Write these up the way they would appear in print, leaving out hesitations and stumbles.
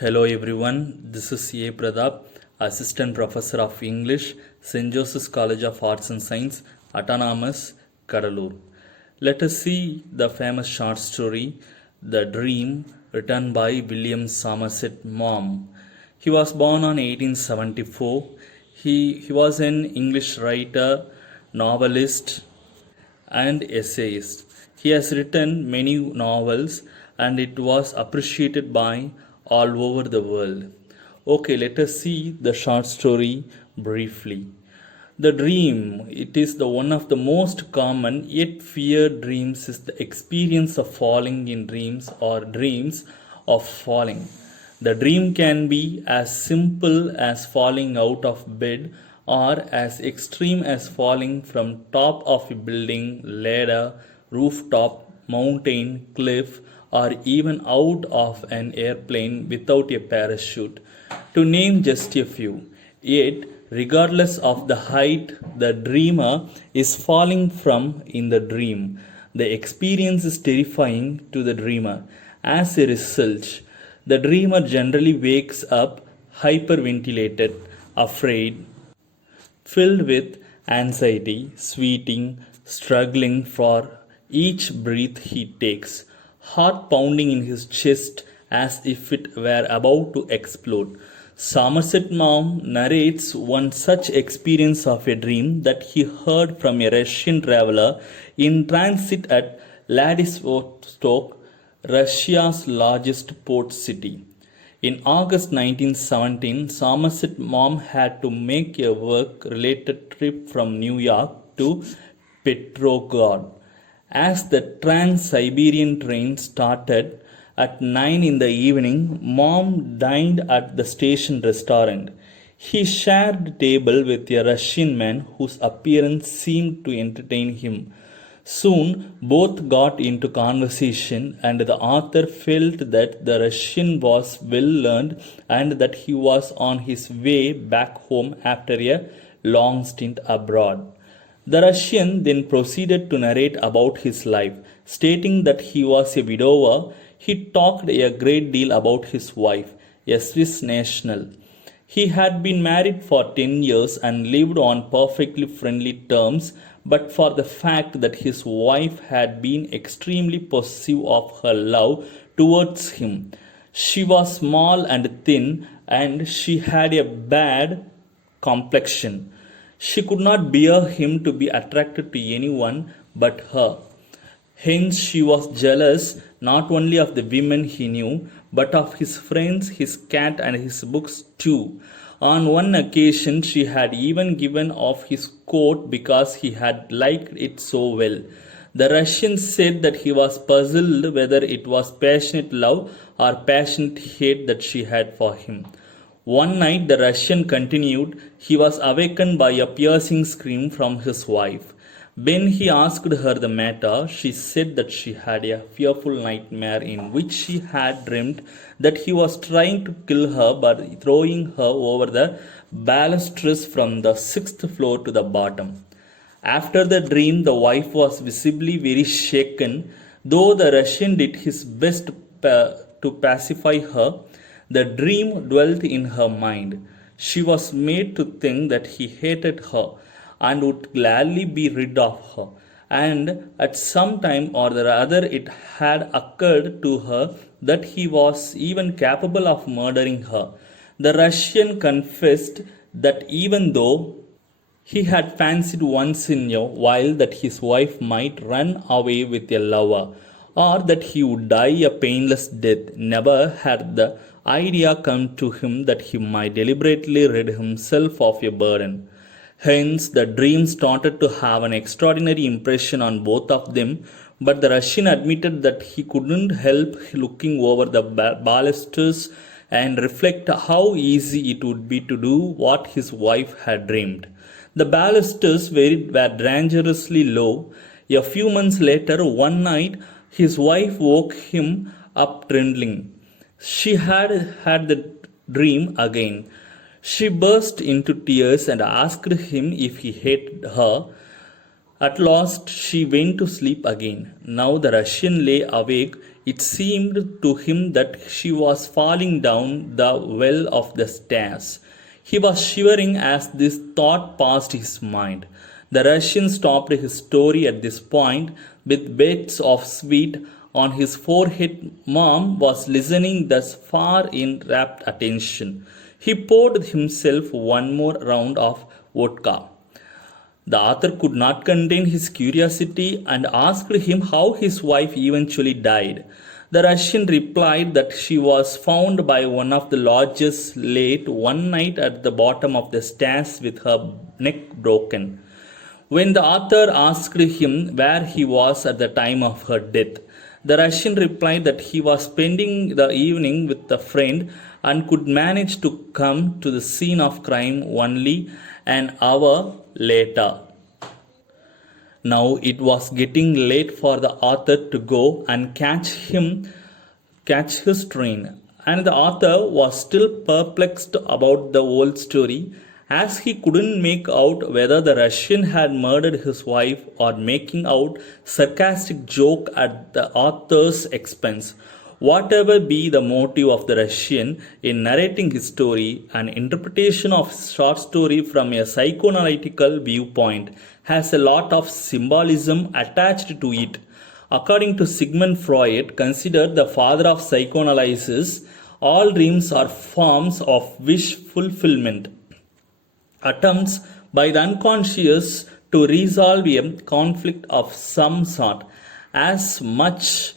Hello everyone, this is A. Pradap, Assistant Professor of English, St. Joseph's College of Arts and Science, Autonomous, Kadalur. Let us see the famous short story, The Dream, written by William Somerset Maugham. He was born on 1874. He was an English writer, novelist, and essayist. He has written many novels and it was appreciated by all over the world. Okay, let us see the short story briefly. The dream, it is the one of the most common yet feared dreams is the experience of falling in dreams or dreams of falling. The dream can be as simple as falling out of bed or as extreme as falling from top of a building, ladder, rooftop, mountain, cliff, or even out of an airplane without a parachute, to name just a few. Yet, regardless of the height the dreamer is falling from in the dream, the experience is terrifying to the dreamer. As a result, the dreamer generally wakes up hyperventilated, afraid, filled with anxiety, sweating, struggling for each breath he takes, heart pounding in his chest as if it were about to explode. Somerset Maugham narrates one such experience of a dream that he heard from a Russian traveler in transit at Vladivostok, Russia's largest port city. In August 1917, Somerset Maugham had to make a work-related trip from New York to Petrograd. As the Trans-Siberian train started at 9 in the evening, Maugham dined at the station restaurant. He shared a table with a Russian man whose appearance seemed to entertain him. Soon, both got into conversation, and the author felt that the Russian was well learned and that he was on his way back home after a long stint abroad. The Russian then proceeded to narrate about his life, stating that he was a widower. He talked a great deal about his wife, a Swiss national. He had been married for 10 years and lived on perfectly friendly terms, but for the fact that his wife had been extremely possessive of her love towards him. She was small and thin, and she had a bad complexion. She could not bear him to be attracted to anyone but her. Hence, she was jealous not only of the women he knew, but of his friends, his cat, and his books too. On one occasion, she had even given off his coat because he had liked it so well. The Russian said that he was puzzled whether it was passionate love or passionate hate that she had for him. One night, the Russian continued, he was awakened by a piercing scream from his wife. When he asked her the matter, she said that she had a fearful nightmare in which she had dreamt that he was trying to kill her by throwing her over the balusters from the 6th floor to the bottom. After the dream, the wife was visibly very shaken, though the Russian did his best to pacify her. The dream dwelt in her mind. She was made to think that he hated her and would gladly be rid of her. And at some time or the other, it had occurred to her that he was even capable of murdering her. The Russian confessed that even though he had fancied once in a while that his wife might run away with a lover, or that he would die a painless death, never had the idea come to him that he might deliberately rid himself of a burden. Hence, the dream started to have an extraordinary impression on both of them, but the Russian admitted that he couldn't help looking over the balusters and reflect how easy it would be to do what his wife had dreamed. The balusters were dangerously low. A few months later, one night, his wife woke him up trembling. She had had the dream again. She burst into tears and asked him if he hated her. At last she went to sleep again. Now the Russian lay awake It seemed to him that she was falling down the well of the stairs. He was shivering as this thought passed his mind. The Russian stopped his story at this point with bits of sweat on his forehead. Mom was listening thus far in rapt attention. He poured himself one more round of vodka. The author could not contain his curiosity and asked him how his wife eventually died. The Russian replied that she was found by one of the lodgers late one night at the bottom of the stairs with her neck broken. When the author asked him where he was at the time of her death, the Russian replied that he was spending the evening with a friend and could manage to come to the scene of crime only an hour later. Now it was getting late for the author to go and catch his train, and the author was still perplexed about the whole story, as he couldn't make out whether the Russian had murdered his wife or making out sarcastic joke at the author's expense. Whatever be the motive of the Russian in narrating his story, an interpretation of short story from a psychoanalytical viewpoint has a lot of symbolism attached to it. According to Sigmund Freud, considered the father of psychoanalysis, all dreams are forms of wish fulfillment, attempts by the unconscious to resolve a conflict of some sort. As much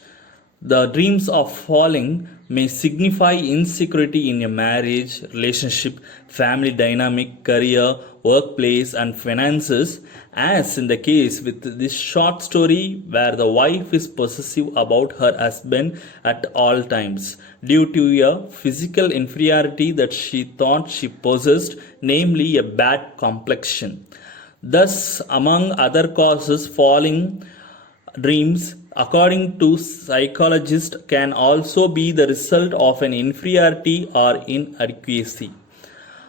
the dreams of falling may signify insecurity in a marriage, relationship, family dynamic, career, workplace, and finances, as in the case with this short story where the wife is possessive about her husband at all times due to a physical inferiority that she thought she possessed, namely a bad complexion. Thus, among other causes, falling dreams, according to psychologists, can also be the result of an inferiority or inadequacy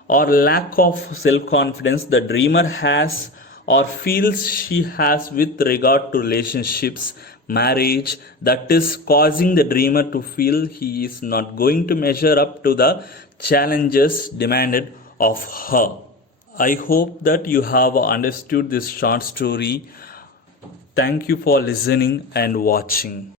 or lack of self-confidence the dreamer has or feels she has with regard to relationships, marriage, that is causing the dreamer to feel he is not going to measure up to the challenges demanded of her. I hope that you have understood this short story. Thank you for listening and watching.